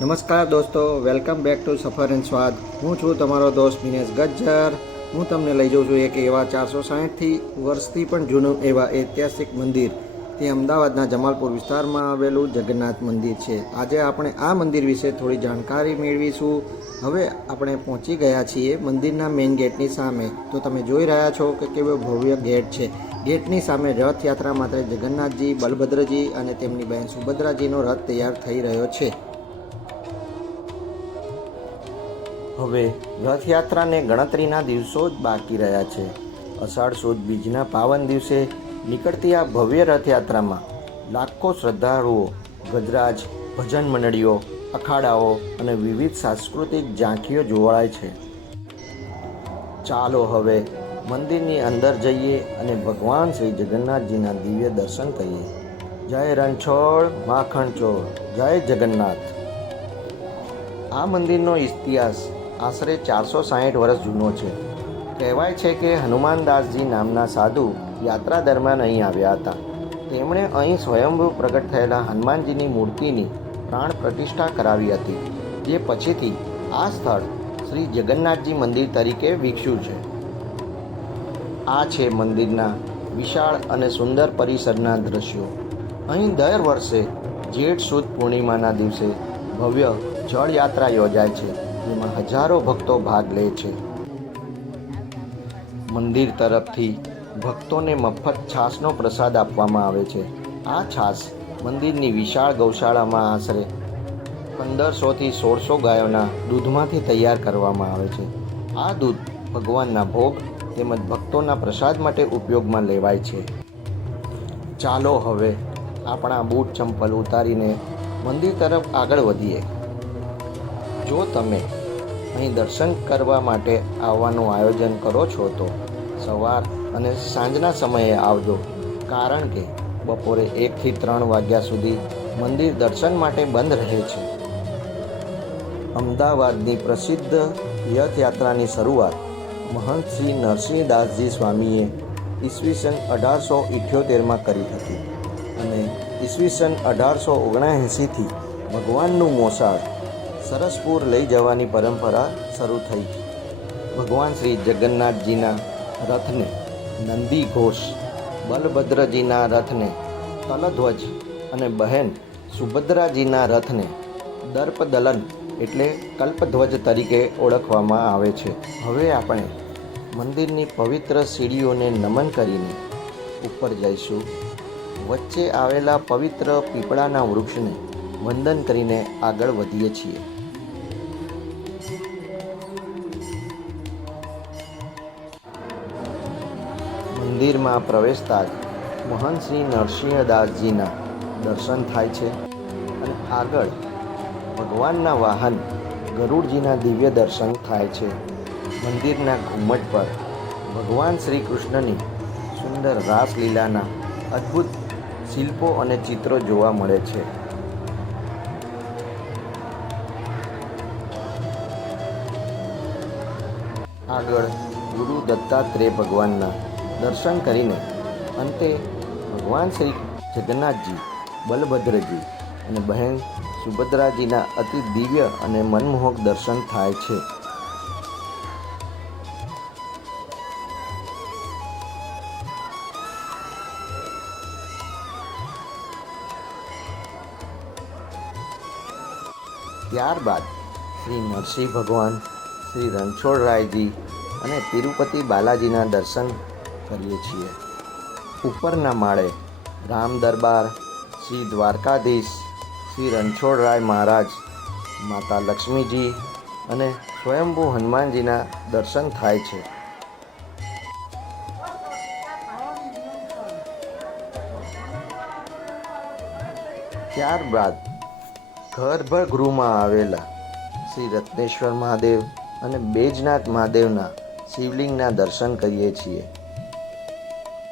નમસ્કાર દોસ્તો, welcome back to સફર એન્ડ સ્વાદ. હું છું તમારો દોસ્ત દિનેશ ગજ્જર. હું તમને લઈ જાઉં છું એક એવા 460 વર્ષથી પણ જૂનું એવા ઐતિહાસિક મંદિર. તે અમદાવાદના જમાલપુર વિસ્તારમાં આવેલું જગન્નાથ મંદિર છે. આજે આપણે આ મંદિર વિશે થોડી જાણકારી મેળવીશું. હવે આપણે પહોંચી ગયા છીએ મંદિરના મેઇન ગેટની સામે. તો તમે જોઈ રહ્યા છો કે કેવો ભવ્ય ગેટ છે. ગેટની સામે રથયાત્રા માટે જગન્નાથજી, બલભદ્રજી અને તેમની બહેન સુભદ્રાજીનો રથ તૈયાર થઈ રહ્યો છે. હવે રથયાત્રાને ગણતરીના દિવસો જ બાકી રહ્યા છે. અષાઢ સુદ બીજના પાવન દિવસે નીકળતી આ ભવ્ય રથયાત્રામાં લાખો શ્રદ્ધાળુઓ, ગજરાજ, ભજન મંડળીઓ, અખાડાઓ અને વિવિધ સાંસ્કૃતિક ઝાંખીઓ જોડાય છે. ચાલો હવે મંદિરની અંદર જઈએ અને ભગવાન શ્રી જગન્નાથજીના દિવ્ય દર્શન કરીએ. જય રણછોડ માખણ ચોર, જય જગન્નાથ. આ મંદિરનો ઇતિહાસ આશરે 460 વર્ષ જૂનો છે. કહેવાય છે કે હનુમાનદાસજી નામના સાધુ યાત્રા દરમિયાન અહીં આવ્યા હતા. તેમણે અહીં સ્વયંભૂ પ્રગટ થયેલા હનુમાનજીની મૂર્તિની પ્રાણ પ્રતિષ્ઠા કરાવી હતી, જે પછીથી આ સ્થળ શ્રી જગન્નાથજી મંદિર તરીકે વિકસ્યું છે. આ છે મંદિરના વિશાળ અને સુંદર પરિસરના દૃશ્યો. અહીં દર વર્ષે જેઠ સુદ પૂર્ણિમાના દિવસે ભવ્ય જળયાત્રા યોજાય છે, જેમાં હજારો ભક્તો ભાગ લે છે. મંદિર તરફથી ભક્તોને મફત છાશનો પ્રસાદ આપવામાં આવે છે. આ છાશ મંદિરની વિશાળ ગૌશાળામાં આશરે 1500થી 1600 ગાયોના દૂધમાંથી તૈયાર કરવામાં આવે છે. આ દૂધ ભગવાનના ભોગ તેમજ ભક્તોના પ્રસાદ માટે ઉપયોગમાં લેવાય છે. ચાલો હવે આપણા બૂટ ચંપલ ઉતારીને મંદિર તરફ આગળ વધીએ. જો તમે અહીં દર્શન કરવા માટે આવવાનું આયોજન કરો છો તો સવાર અને સાંજના સમયે આવજો, કારણ કે બપોરે 1થી 3 વાગ્યા સુધી મંદિર દર્શન માટે બંધ રહે છે. અમદાવાદની પ્રસિદ્ધ રથયાત્રાની શરૂઆત મહંત શ્રી નરસિંહદાસજી સ્વામીએ ઈસવીસન 1878માં કરી હતી અને ઈસવીસન 1879થી ભગવાનનું મોસાળ સરસપુર લઈ જવાની પરંપરા શરૂ થઈ. ભગવાન શ્રી જગન્નાથજીના રથને નંદી ઘોષ, બલભદ્રજીના રથને તલધ્વજ અને બહેન સુભદ્રાજીના રથને દર્પદલન એટલે કલ્પધ્વજ તરીકે ઓળખવામાં આવે છે. હવે આપણે મંદિરની પવિત્ર સીડીઓને નમન કરીને ઉપર જઈશું. વચ્ચે આવેલા પવિત્ર પીપળાના વૃક્ષને વંદન કરીને આગળ વધીએ છીએ. મંદિરમાં પ્રવેશતા જ મહંત શ્રી નરસિંહદાસજીના દર્શન થાય છે અને આગળ ભગવાનના વાહન ગરુડજીના દિવ્ય દર્શન થાય છે. મંદિરના ઘુમ્મટ પર ભગવાન શ્રી કૃષ્ણની સુંદર રાસલીલાના અદ્ભુત શિલ્પો અને ચિત્રો જોવા મળે છે. આગળ ગુરુ દત્તાત્રેય ભગવાનના દર્શન કરીને અંતે ભગવાન શ્રી જગન્નાથજી, બલભદ્રજી અને બહેન સુભદ્રાજીના અતિ દિવ્ય અને મનમોહક દર્શન થાય છે. ત્યારબાદ શ્રી નરસિંહ ભગવાન, શ્રી રણછોડરાયજી અને તિરુપતિ બાલાજીના દર્શન કરીએ છીએ. ઉપરના માળે રામ દરબાર, શ્રી દ્વારકાધીશ, શ્રી રણછોડરાય મહારાજ, માતા લક્ષ્મીજી અને સ્વયંભૂ હનુમાનજીના દર્શન થાય છે. ત્યારબાદ ગર્ભગૃહમાં આવેલા શ્રી રત્નેશ્વર મહાદેવ અને બેજનાથ મહાદેવના શિવલિંગના દર્શન કરીએ છીએ.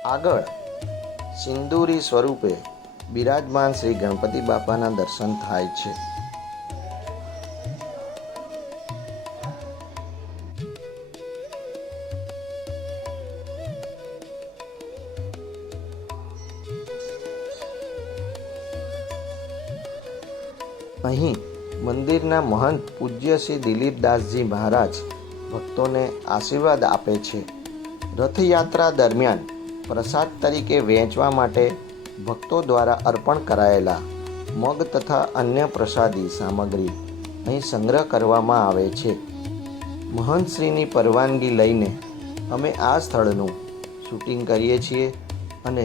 આગળ સિંદૂરી સ્વરૂપે બિરાજમાન શ્રી ગણપતિ બાપાના દર્શન થાય છે. અહીં મંદિરના મહંત પૂજ્ય શ્રી દિલીપદાસજી મહારાજ ભક્તોને આશીર્વાદ આપે છે. રથયાત્રા દરમિયાન પ્રસાદ તરીકે વહેંચવા માટે ભક્તો દ્વારા અર્પણ કરાયેલા મગ તથા અન્ય પ્રસાદી સામગ્રી અહીં સંગ્રહ કરવામાં આવે છે. મહંતશ્રીની પરવાનગી લઈને અમે આ સ્થળનું શૂટિંગ કરીએ છીએ અને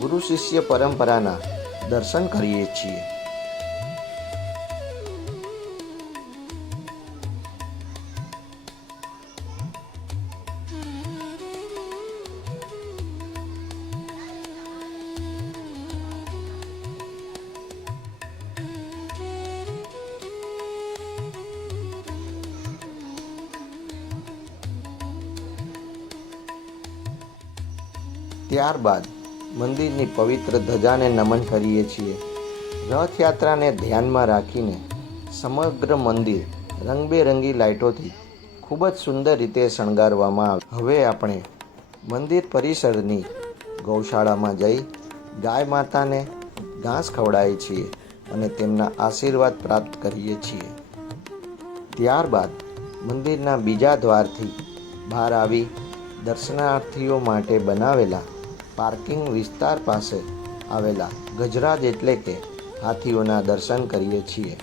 ગુરુ શિષ્ય પરંપરાના દર્શન કરીએ છીએ. ત્યારબાદ મંદિરની પવિત્ર ધજાને નમન કરીએ છીએ. રથયાત્રાને ધ્યાનમાં રાખીને સમગ્ર મંદિર રંગબેરંગી લાઇટોથી ખૂબ જ સુંદર રીતે શણગારવામાં આવે. હવે આપણે મંદિર પરિસરની ગૌશાળામાં જઈ ગાય માતાને ઘાસ ખવડાવીએ છીએ અને તેમના આશીર્વાદ પ્રાપ્ત કરીએ છીએ. ત્યારબાદ મંદિરના બીજા દ્વારથી બહાર આવી દર્શનાર્થીઓ માટે બનાવેલા પાર્કિંગ વિસ્તાર પાસે આવેલા ગજરાજ એટલે કે હાથીઓના દર્શન કરીએ છીએ.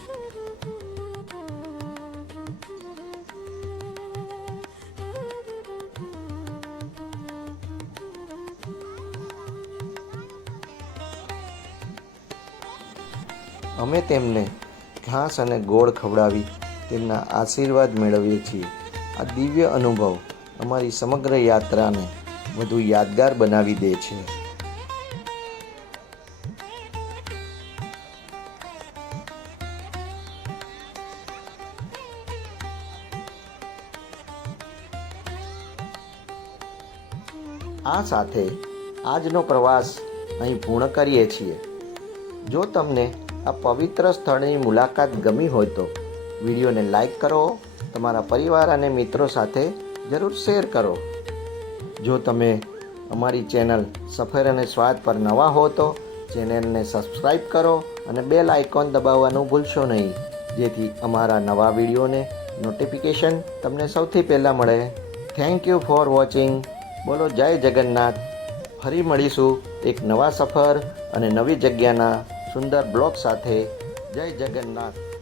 અમે તેમને ઘાસ અને ગોળ ખવડાવી તેમના આશીર્વાદ મેળવીએ છીએ. આ દિવ્ય અનુભવ અમારી સમગ્ર યાત્રાને વધુ યાદગાર બનાવી દે છે. આ સાથે આજનો પ્રવાસ અહીં પૂર્ણ કરીએ છીએ. જો તમને આ પવિત્ર સ્થળની મુલાકાત ગમી હોય તો વિડીયોને લાઈક કરો, તમારા પરિવાર અને મિત્રો સાથે જરૂર શેર કરો. જો તમે અમારી ચેનલ સફર અને સ્વાદ પર નવા હો તો ચેનલને સબસ્ક્રાઈબ કરો અને બેલ આઇકોન દબાવવાનું ભૂલશો નહીં, જેથી અમારા નવા વિડીયોને નોટિફિકેશન તમને સૌથી પહેલાં મળે. Thank you for watching. બોલો જય જગન્નાથ. ફરી મળીશું એક નવા સફર અને નવી જગ્યાના સુંદર બ્લોગ સાથે. જય જગન્નાથ.